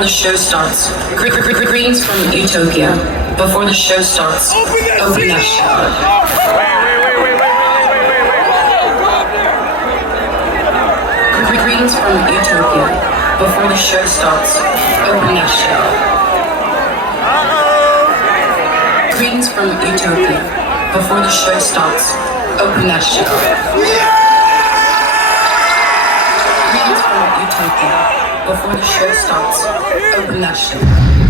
the show starts. Greetings from Utopia. Before the show starts, open that shower. Greetings from Utopia. Before the show starts, open that shower. Greetings from Utopia. Before the show starts, open that shower. Greetings from Utopia. Before the show starts, open that shower.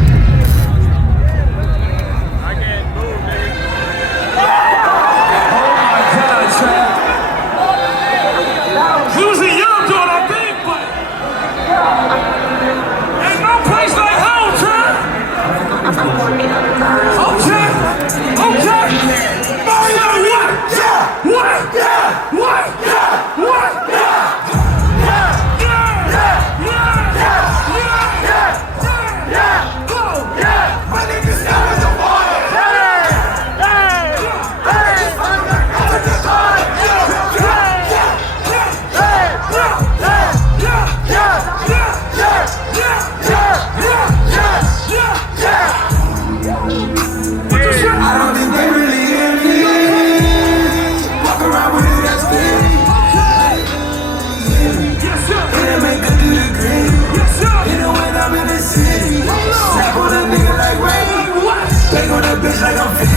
Like I'm